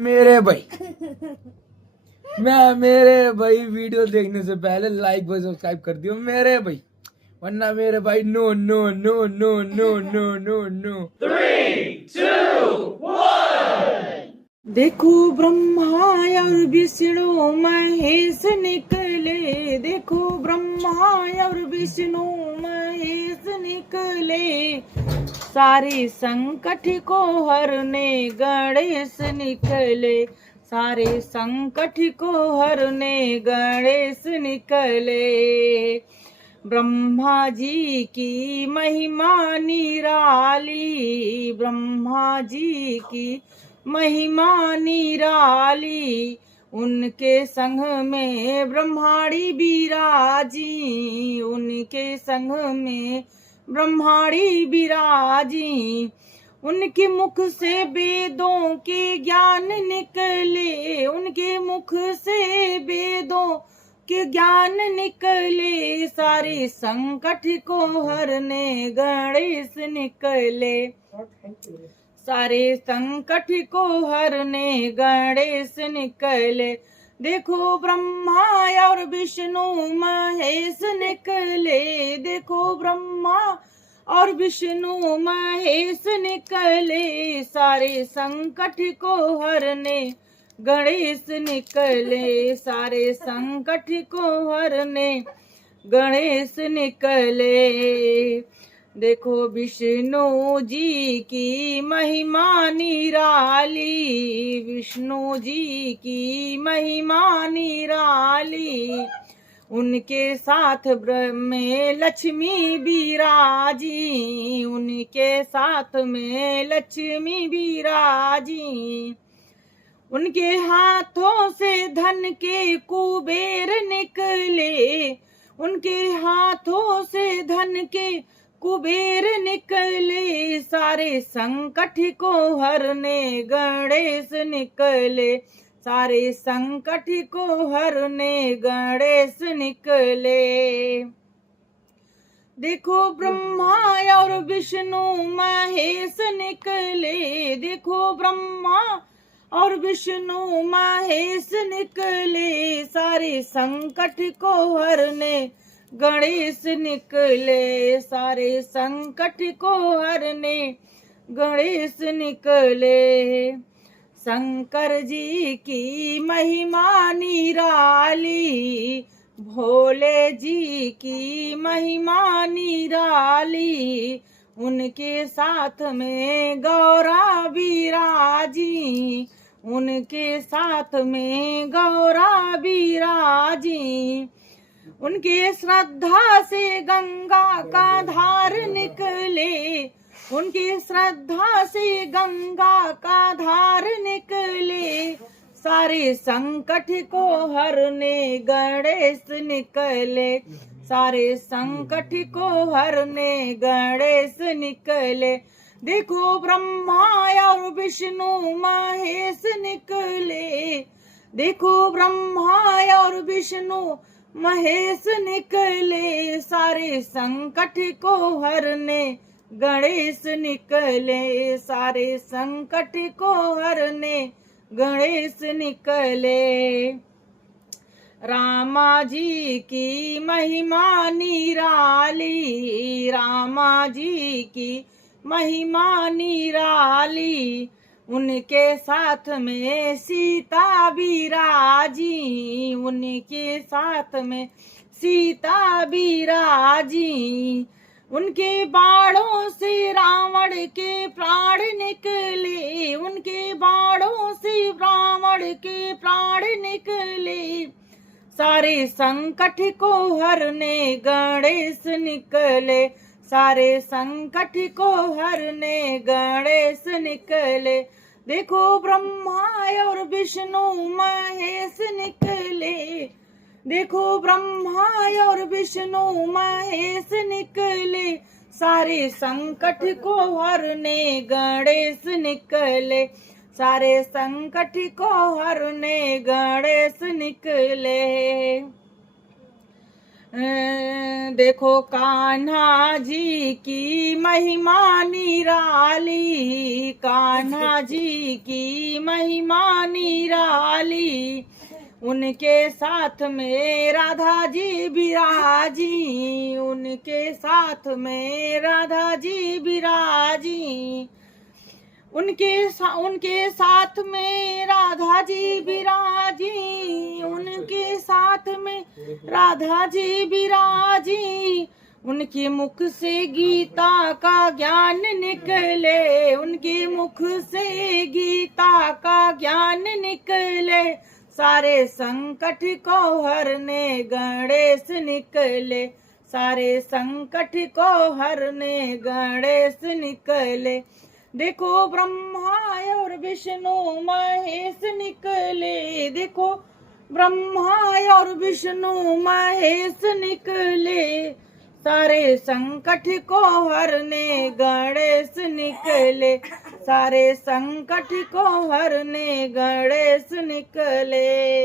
मेरे भाई मेरे भाई वीडियो देखने से पहले लाइक व सब्सक्राइब कर दियो मेरे भाई, वरना मेरे भाई no no no no no no no no. 3, 2, 1। देखो ब्रह्मा और विष्णु महेश निकले, देखो ब्रह्मा और विष्णु महेश निकले, सारे संकट को हरने गणेश निकले, सारे संकट को हरने गणेश निकले। ब्रह्मा जी की महिमा निराली, ब्रह्मा जी की महिमा निराली, उनके संग में ब्रह्माणी बिराजी, उनके संग में ब्रह्माणी बिराजी, उनके मुख से वेदों के ज्ञान निकले, उनके मुख से वेदों के ज्ञान निकले, सारे संकट को हरने गणेश निकले, सारे संकट को हरने गणेश निकले। देखो ब्रह्मा और विष्णु महेश निकले, देखो ब्रह्मा और विष्णु महेश निकले, सारे संकट को हरने गणेश निकले, सारे संकट को हरने गणेश निकले। देखो विष्णु जी की महिमा निराली, विष्णु जी की महिमा निराली, उनके साथ में लक्ष्मी बिराजी, उनके साथ में लक्ष्मी बिराजी, उनके हाथों से धन के कुबेर निकले, उनके हाथों से धन के कुबेर निकले, सारे संकट को हरने गणेश निकले, सारे संकट को हरने गणेश निकले। देखो ब्रह्मा और विष्णु महेश निकले, देखो ब्रह्मा और विष्णु महेश निकले, सारे संकट को हरने गणेश निकले, सारे संकट को हरने गणेश निकले। शंकर जी की महिमा निराली, भोले जी की महिमा निराली, उनके साथ में गौरा बिराजी, उनके साथ में गौरा बिराजी, उनके श्रद्धा से गंगा का धार निकले, उनकी श्रद्धा से गंगा का धार निकले, सारे संकट को हरने गणेश निकले, सारे संकट को हरने गणेश निकले। देखो ब्रह्मा और विष्णु महेश निकले, देखो ब्रह्मा और विष्णु महेश निकले, सारे संकट को हरने गणेश निकले, सारे संकट को हरने गणेश निकले। रामा जी की महिमा निराली, रामा जी की महिमा निराली, उनके साथ में सीता बिराजी, उनके साथ में सीता बिराजी, उनके बाणों से रावण के प्राण निकले, उनके बाणों से रावण के प्राण निकले, सारे संकट को हरने गणेश निकले, सारे संकट को हरने गणेश निकले। देखो ब्रह्मा और विष्णु महेश निकले, देखो ब्रह्मा और विष्णु महेश निकले, सारे संकट को हरने गणेश निकले, सारे संकट को हरने गणेश निकले। देखो कान्हा जी की महिमा निराली, कान्हा जी की महिमा निराली, उनके साथ में राधा जी विराजी, उनके साथ में राधा जी विराजी, उनके साथ में राधा जी विराजी, उनके साथ में राधा जी विराजी, उनके मुख से गीता का ज्ञान निकले, उनके मुख से गीता का ज्ञान निकले, सारे संकट को हरने गणेश निकले, सारे संकट को हरने गणेश निकले। देखो ब्रह्मा और विष्णु महेश निकले, देखो ब्रह्मा और विष्णु महेश निकले, सारे संकट को हरने गणेश निकले, सारे संकट को हरने गणेश निकले।